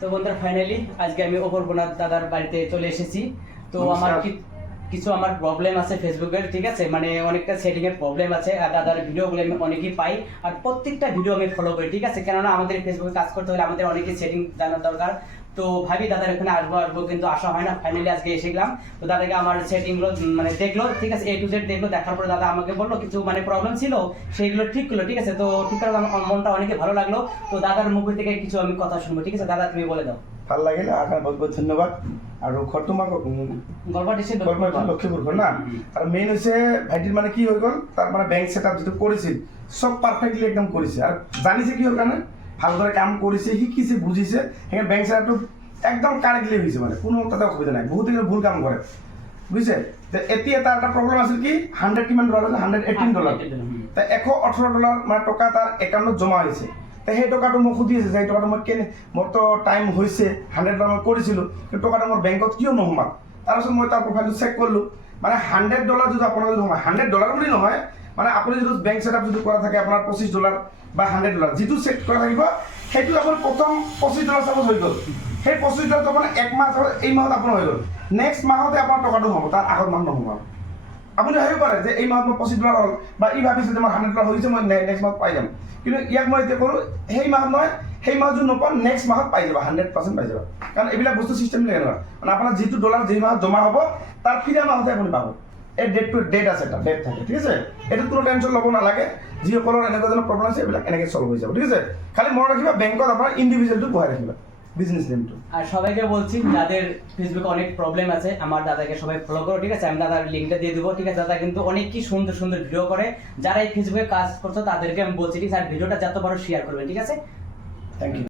তো বন্ধুরা ফাইনালি আজকে আমি অপূর্বনাথ দাদার বাড়িতে চলে এসেছি। তো আমার কিছু আমার প্রবলেম আছে ফেসবুকের, ঠিক আছে, মানে অনেকটা সেটিং এর প্রবলেম আছে। আর দাদার ভিডিওগুলো আমি অনেকেই পাই, আর প্রত্যেকটা ভিডিও আমি ফলো করি, ঠিক আছে, কেননা আমাদের ফেসবুকে কাজ করতে হলে আমাদের অনেকেই সেটিং জানার দরকার। তো ভাবি দাদার এখানে আসবো কিন্তু আসা হয় না, ফাইনালি আজকে এসে গেলাম। তো দাদাকে আমার সেটিংগুলো মানে দেখলো, ঠিক আছে, A to Z দেখলো, দেখার পরে দাদা আমাকে বললো কিছু মানে প্রবলেম ছিল, সেইগুলো ঠিক করলো, ঠিক আছে। তো ঠিক করে আমার মনটা অনেকে ভালো লাগলো। তো দাদার মুখ থেকে কিছু আমি কথা শুনবো, ঠিক আছে। দাদা তুমি বলে দাও। ভাল লাগিল আপোনাৰ বহুত বহুত ধন্যবাদ। আৰু ঘৰটো মই লক্ষীপুৰ ঘৰ না। আৰু মেইন হৈছে ভাইটিৰ মানে কি হৈ গ'ল, তাৰ মানে বেংক ছেটআপ যিটো কৰিছিল চব পাৰফেক্টলি একদম কৰিছে, আৰু জানিছে কিহৰ কাৰণে, ভালদৰে কাম কৰিছে, শিকিছে, বুজিছে। সেইকাৰণে বেংক ছেটআপটো একদম কাৰেক্টলি হৈছে, মানে কোনো তাতে অসুবিধা নাই। বহুতে ভুল কাম কৰে, বুজিছে। এতিয়া তাৰ এটা প্ৰব্লেম আছিল কি, 100 কিমান ডলাৰ আছে, $118। $118 মানে টকা তাৰ একাউণ্টত জমা হৈছে। সেই টকাটো মোক সুধি আছে যে এই টকাটো মই মোৰতো টাইম হৈছে, $100 মই কৰিছিলোঁ, কিন্তু টকাটো মোৰ বেংকত কিয় নোসোমাল। তাৰপিছত মই তাৰ প্ৰফাইলটো চেক কৰিলোঁ, মানে $100 যদি আপোনাৰ যদি সোমায়, $100 বুলি নহয়, মানে আপুনি যিটো বেংক ছেটআপ যদি কৰা থাকে আপোনাৰ $25 বা $100 যিটো চেক কৰা থাকিব, সেইটো আপোনাৰ প্ৰথম $25 চাপোজ হৈ গ'ল। সেই $25 আপোনাৰ এক মাহ, এই মাহত আপোনাৰ হৈ গ'ল, নেক্সট মাহতে আপোনাৰ টকাটো হ'ব, তাৰ আগত মাহ নোসোমাব। আপুনি ভাবিব পাৰে যে এই মাহত মই $25 হ'ল, বা ই ভাবিছে যে মোৰ $100 হৈছে, মই নেক্সট মাহত পাই যাম। কিন্তু ইয়াক মই এতিয়া কৰোঁ, সেই মাহত নহয়, সেই মাহত যদি নোপোৱা নেক্সট মাহত পাই যাব, 100% পাই যাব। কাৰণ এইবিলাক বস্তু চিষ্টেমবিলাক এনেকুৱা, মানে আপোনাৰ যিটো ডলাৰ যি মাহত জমা হ'ব তাৰ ফিৰা মাহতে আপুনি পাব। এই ডেট আছে, এটা ডেট থাকে, ঠিক আছে। এইটোত কোনো টেনশ্যন ল'ব নালাগে। যিসকলৰ এনেকুৱা ধৰণৰ প্ৰব্লেম আছে এইবিলাক এনেকৈ চল্ভ হৈ যাব, ঠিক আছে। খালি মনত ৰাখিবা, বেংকত আপোনাৰ ইণ্ডিভিজুৱেলটো বহাই রাখিবা, বিজনেস নেমটো। আর সবাইকে বলছি যাদের ফেসবুকে অনেক প্রবলেম আছে, আমার দাদাকে সবাই ফলো করো, ঠিক আছে। আমি দাদার লিঙ্কটা দিয়ে দেবো, ঠিক আছে। দাদা কিন্তু অনেক কি সুন্দর সুন্দর ভিডিও করে, যারা এই ফেসবুকে কাজ করছো তাদেরকে আমি বলছি, ঠিক আছে। আর ভিডিওটা যত বড় শেয়ার করবেন, ঠিক আছে। Thank you.